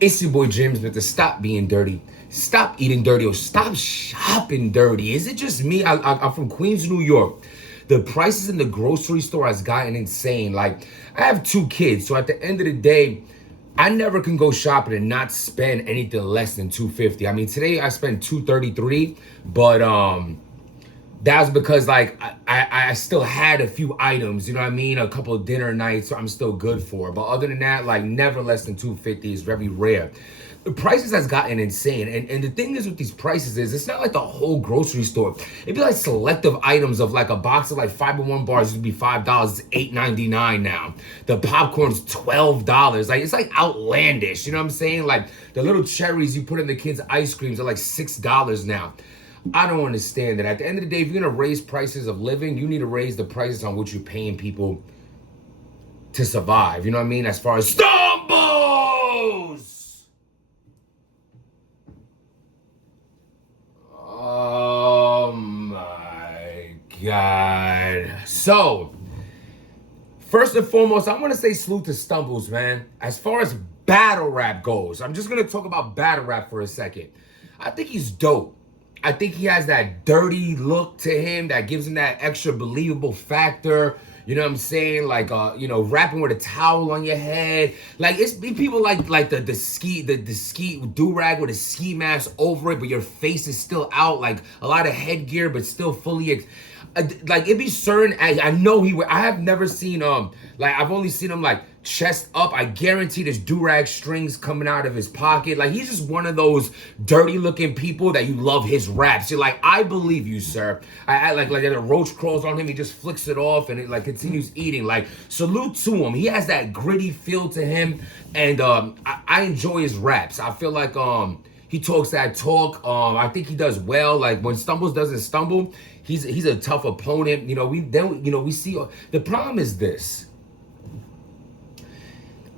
It's your boy James with the Stop Being Dirty, Stop Eating Dirty, or Stop Shopping Dirty. Is it just me? I'm from Queens, New York. The prices in the grocery store has gotten insane. Like, I have two kids, so at the end of the day, I never can go shopping and not spend anything less than 250. I mean, today I spent 233, but that was because like I still had a few items, you know what I mean? A couple of dinner nights, so I'm still good for. But other than that, like never less than 250 is very rare. The prices has gotten insane. And the thing is with these prices is it's not like the whole grocery store. It'd be like selective items of like a box of like fiber one bars would be $5. It's $8.99 now. The popcorn's $12. Like it's like outlandish. You know what I'm saying? Like the little cherries you put in the kids' ice creams are like $6 now. I don't understand that. At the end of the day, if you're gonna raise prices of living, you need to raise the prices on what you're paying people to survive. You know what I mean? As far as stumbles. Oh my God. So, first and foremost, I want to say salute to Stumbles, man. As far as battle rap goes, I'm just gonna talk about battle rap for a second. I think he's dope. I think he has that dirty look to him that gives him that extra believable factor. You know what I'm saying? Like rapping with a towel on your head. Like it's people like the ski do-rag with a ski mask over it, but your face is still out. Like a lot of headgear, but still fully. Like it'd be certain. I know I have never seen like I've only seen him like chest up. I guarantee there's do-rag strings coming out of his pocket. Like he's just one of those dirty looking people that you love his raps. You're like, I believe you, sir. I like a roach crawls on him, he just flicks it off and it like continues eating. Like salute to him. He has that gritty feel to him, and I enjoy his raps. I feel like he talks that talk. I think he does well. Like when Stumbles doesn't stumble, he's a tough opponent. We see the problem is this.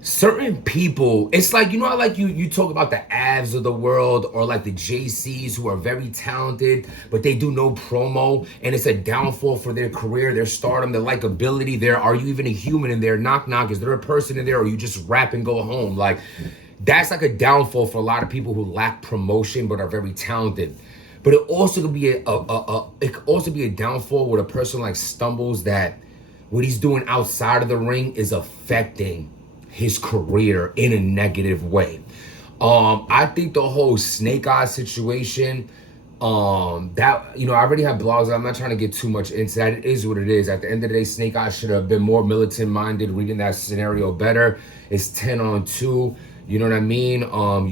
Certain people, it's like, how like you talk about the Avs of the world or like the JCs who are very talented, but they do no promo and it's a downfall for their career, their stardom, their likability. Are you even a human in there? Knock, knock. Is there a person in there or you just rap and go home? Like that's like a downfall for a lot of people who lack promotion but are very talented. But it also could be a downfall with a person like Stumbles that what he's doing outside of the ring is affecting his career in a negative way. I think the whole Snake Eyes situation, I already have blogs. I'm not trying to get too much into that. It is what it is. At the end of the day, Snake Eyes should have been more militant minded, reading that scenario better. It's 10-on-2. You know what I mean?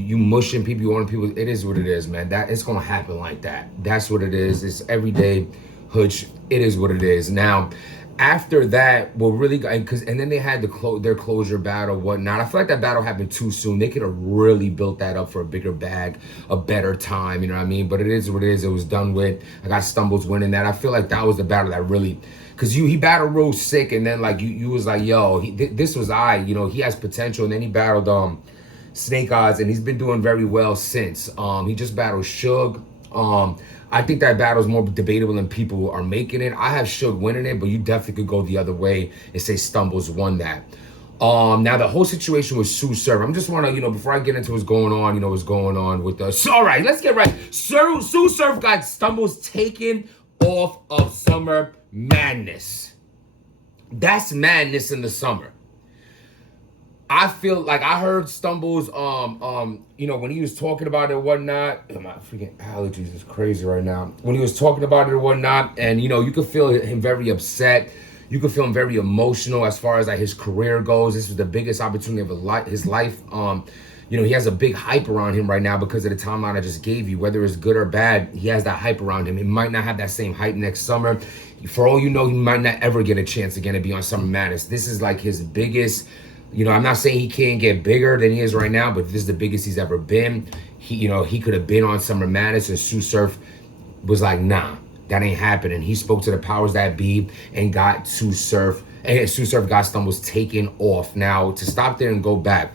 You mushing people, you wanting people. It is what it is, man. That it's gonna happen like that. That's what it is. It's everyday hooch. It is what it is. Now, after that, and then they had their closure battle, whatnot. I feel like that battle happened too soon. They could have really built that up for a bigger bag, a better time. You know what I mean? But it is what it is. It was done with. I got Stumbles winning that. I feel like that was the battle that really, because he battled real sick, and then like you was like, yo, this was he has potential, and then he battled Snake Eyes, and he's been doing very well since. He just battled Suge. I think that battle is more debatable than people are making it. I have Suge winning it, but you definitely could go the other way and say Stumbles won that. Now the whole situation with TSU Surf. I'm just want to, before I get into what's going on with the. So, all right, let's get right. TSU Surf got Stumbles taken off of Summer Madness. That's madness in the summer. I feel like I heard Stumbles, when he was talking about it or whatnot. My freaking allergies is crazy right now. When he was talking about it or whatnot, and you could feel him very upset. You could feel him very emotional as far as like his career goes. This was the biggest opportunity of his life. He has a big hype around him right now because of the timeline I just gave you. Whether it's good or bad, he has that hype around him. He might not have that same hype next summer. For all you know, he might not ever get a chance again to be on Summer Madness. This is like his biggest. I'm not saying he can't get bigger than he is right now, but this is the biggest he's ever been. He could have been on Summer Madness, and TSU Surf was like, nah, that ain't happening. He spoke to the powers that be and got TSU Surf, and TSU Surf got Stumbles taken off. Now, to stop there and go back,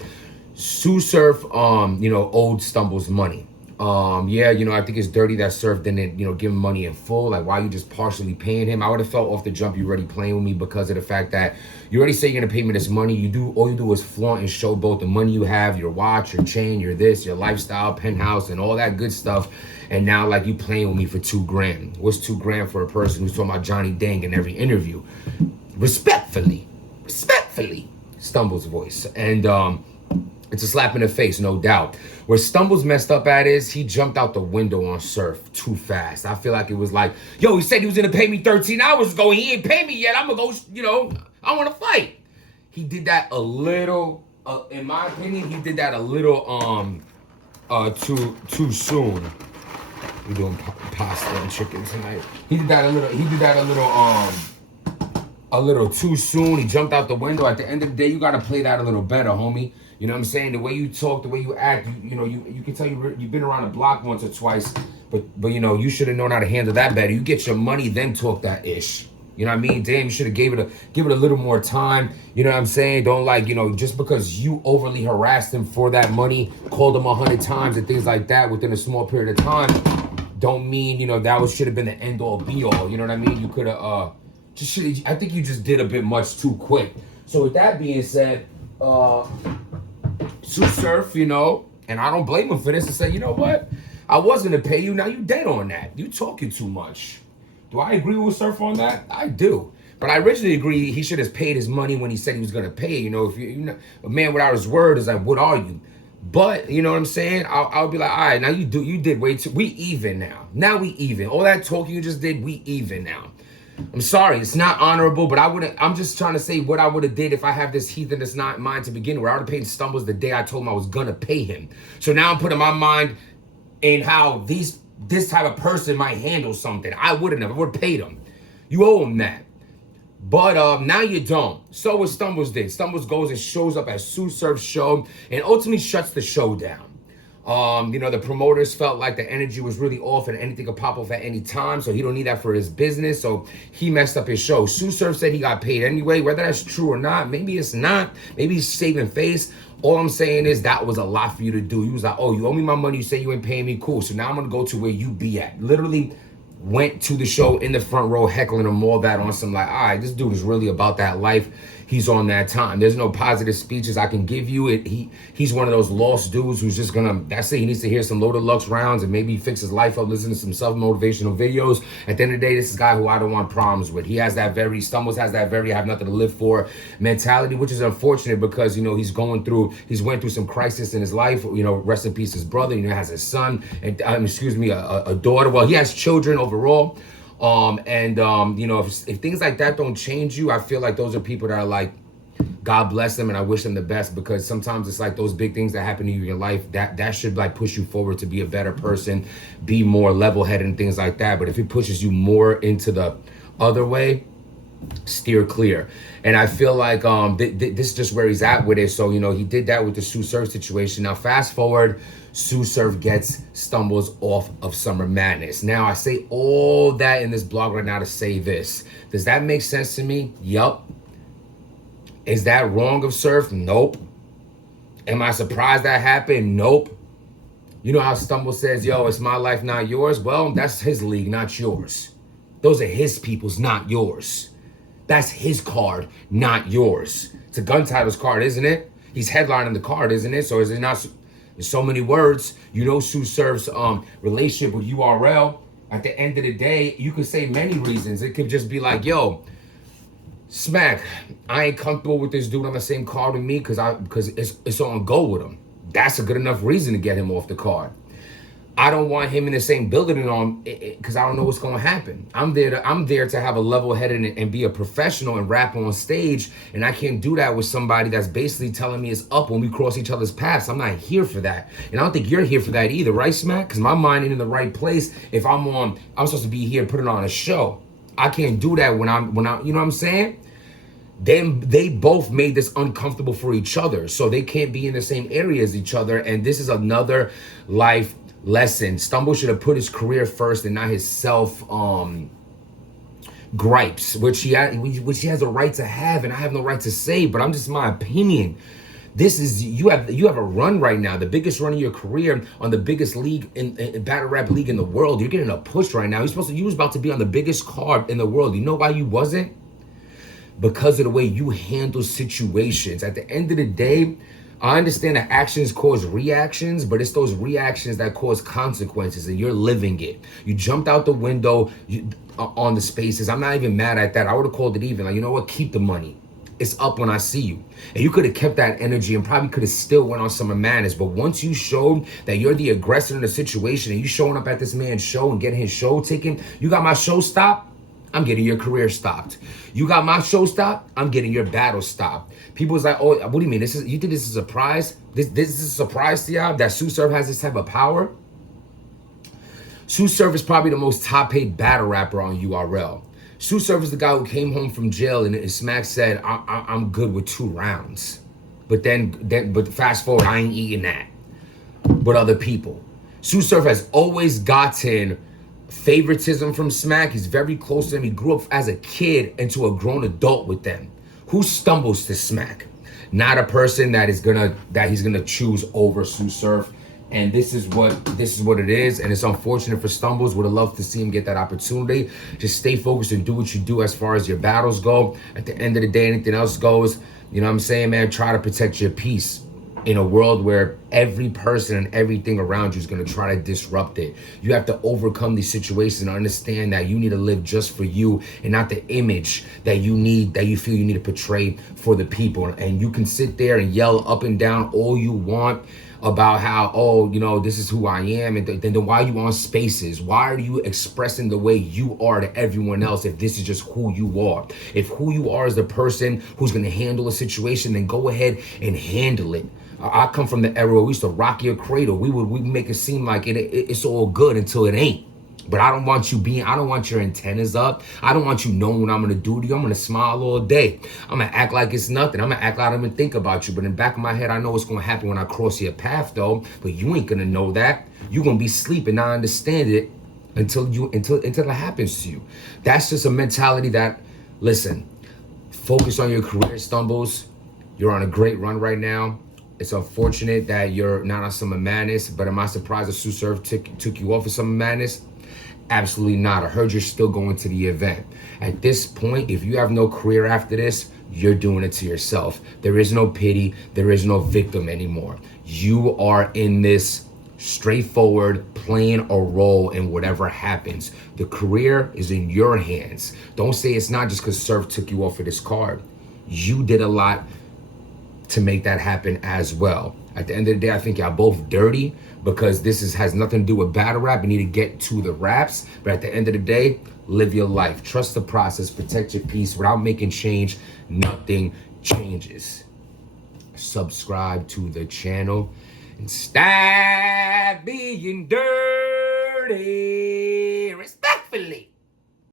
TSU Surf, owed Stumbles money. Yeah, I think it's dirty that Surf didn't, give him money in full. Like, why you just partially paying him? I would have felt off the jump you already playing with me because of the fact that you already say you're gonna pay me this money. All you do is flaunt and show both the money you have, your watch, your chain, your this, your lifestyle, penthouse, and all that good stuff. And now, like, you playing with me for $2,000. What's $2,000 for a person who's talking about Johnny Dang in every interview? Respectfully, Stumble's voice. And it's a slap in the face, no doubt. Where Stumble's messed up at is he jumped out the window on Surf too fast. I feel like it was like, yo, he said he was gonna pay me 13 hours ago. He ain't pay me yet. I'm gonna go, I wanna fight. He did that a little, in my opinion, he did that a little too soon. We're doing pasta and chicken tonight. He did that a little too soon. He jumped out the window. At the end of the day, you gotta play that a little better, homie. You know what I'm saying? The way you talk, the way you act, you can tell you've been around the block once or twice, but you should have known how to handle that better. You get your money, then talk that ish. You know what I mean? Damn, you should have give it a little more time. You know what I'm saying? Don't just because you overly harassed him for that money, called him 100 times and things like that within a small period of time, don't mean, that should have been the end all be all. You know what I mean? You could have I think you just did a bit much too quick. So with that being said, TSU Surf, and I don't blame him for this, to say, you know what? I was gonna pay you, now you dead on that. You talking too much. Do I agree with Surf on that? I do. But I originally agree he should have paid his money when he said he was gonna pay. If a man without his word is like, what are you? But you know what I'm saying? I'll be like, all right, now you did way too. We even now. Now we even. All that talking you just did, we even now. I'm sorry, it's not honorable, but I'm just trying to say what I would have did if I have this heathen that's not mine to begin with. I would have paid Stumbles the day I told him I was gonna pay him. So now I'm putting my mind in how this type of person might handle something. I wouldn't have. I would have paid him. You owe him that. But now you don't. So what Stumbles did. Stumbles goes and shows up at TSU Surf's show and ultimately shuts the show down. The promoters felt like the energy was really off and anything could pop off at any time, so he don't need that for his business, so he messed up his show. TSU Surf said he got paid anyway. Whether that's true or not, maybe it's not. Maybe he's saving face. All I'm saying is that was a lot for you to do. You was like, oh, you owe me my money. You say you ain't paying me. Cool. So now I'm going to go to where you be at. Literally went to the show in the front row, heckling him, all that on some like, all right, this dude is really about that life. He's on that time. There's no positive speeches I can give you. He's one of those lost dudes who's just gonna, that's it. He needs to hear some Low Deluxe rounds and maybe fix his life up, listen to some self-motivational videos. At the end of the day, this is a guy who I don't want problems with. He has that Stumbles has that I have nothing to live for mentality, which is unfortunate because, he went through some crisis in his life. Rest in peace, his brother, has his son and, a daughter. Well, he has children overall. If things like that don't change you, I feel like those are people that are like, God bless them and I wish them the best, because sometimes it's like those big things that happen to you in your life that should like push you forward to be a better person, be more level-headed and things like that. But if it pushes you more into the other way, steer clear. And I feel like this is just where he's at with it. So he did that with the TSU Surf situation. Now fast forward, TSU Surf gets Stumbles off of Summer Madness. Now I say all that in this blog right now to say this. Does that make sense to me? Yup. Is that wrong of Surf? Nope. Am I surprised that happened? Nope. You know how Stumble says, yo, it's my life, not yours? Well, that's his league, not yours. Those are his people's, not yours. That's his card, not yours. It's a gun titles card, isn't it? He's headlining the card, isn't it? So is it not? In so many words, TSU Surf's relationship with URL. At the end of the day, you could say many reasons. It could just be like, yo, Smack, I ain't comfortable with this dude on the same card with me because it's on go with him. That's a good enough reason to get him off the card. I don't want him in the same building on because I don't know what's going to happen. I'm there to have a level-headed and be a professional and rap on stage, and I can't do that with somebody that's basically telling me it's up when we cross each other's paths. I'm not here for that, and I don't think you're here for that either, right, Smack? Because my mind ain't in the right place. If I'm supposed to be here putting on a show. I can't do that when I'm, you know what I'm saying? They both made this uncomfortable for each other, so they can't be in the same area as each other, and this is another life lesson. Stumble should have put his career first and not his self gripes, which he has a right to have, and I have no right to say, but I'm just my opinion. This is you have a run right now, the biggest run of your career on the biggest league in battle rap league in the world. You're getting a push right now. You was about to be on the biggest card in the world. You know why you wasn't? Because of the way you handle situations. At the end of the day, I understand that actions cause reactions, but it's those reactions that cause consequences, and you're living it. You jumped out the window on the spaces. I'm not even mad at that. I would have called it even. Like, you know what? Keep the money. It's up when I see you. And you could have kept that energy and probably could have still went on some madness. But once you showed that you're the aggressor in the situation and you showing up at this man's show and getting his show taken, you got my show stopped, I'm getting your career stopped. You got my show stopped, I'm getting your battle stopped. People was like, oh, what do you mean? You think this is a surprise? This is a surprise to y'all that TSU Surf has this type of power? TSU Surf is probably the most top paid battle rapper on URL. TSU Surf is the guy who came home from jail and Smack said, I'm good with 2 rounds. But but fast forward, I ain't eating that. But other people. TSU Surf has always gotten favoritism from Smack. He's very close to them. He grew up as a kid into a grown adult with them. Who stumbles to Smack? Not a person that he's gonna choose over TSU Surf. And this is what it is. And it's unfortunate for Stumbles. Would have loved to see him get that opportunity. Just stay focused and do what you do as far as your battles go. At the end of the day, anything else goes. You know what I'm saying, man? Try to protect your peace in a world where every person and everything around you is going to try to disrupt it. You have to overcome these situations and understand that you need to live just for you and not the image that you feel you need to portray for the people. And you can sit there and yell up and down all you want about how, oh, you know, this is who I am, and then why are you on spaces? Why are you expressing the way you are to everyone else if this is just who you are? If who you are is the person who's going to handle a situation, then go ahead and handle it. I come from the era where we used to rock your cradle. We make it seem like it's all good until it ain't. But I don't want your antennas up. I don't want you knowing what I'm gonna do to you. I'm gonna smile all day. I'm gonna act like it's nothing. I'm gonna act like I don't even think about you. But in the back of my head, I know what's gonna happen when I cross your path though. But you ain't gonna know that. You're gonna be sleeping, not understand it until it happens to you. That's just a mentality that, listen, focus on your career, Stumbles. You're on a great run right now. It's unfortunate that you're not on Summer Madness, but am I surprised that TSU Surf took you off of Summer Madness? Absolutely not. I heard you're still going to the event. At this point, if you have no career after this, you're doing it to yourself. There is no pity. There is no victim anymore. You are in this straightforward, playing a role in whatever happens. The career is in your hands. Don't say it's not just because Surf took you off of this card. You did a lot to make that happen as well. At the end of the day, I think y'all both dirty because has nothing to do with battle rap. You need to get to the raps. But at the end of the day, live your life. Trust the process. Protect your peace. Without making change, nothing changes. Subscribe to the channel and stop being dirty. Respectfully.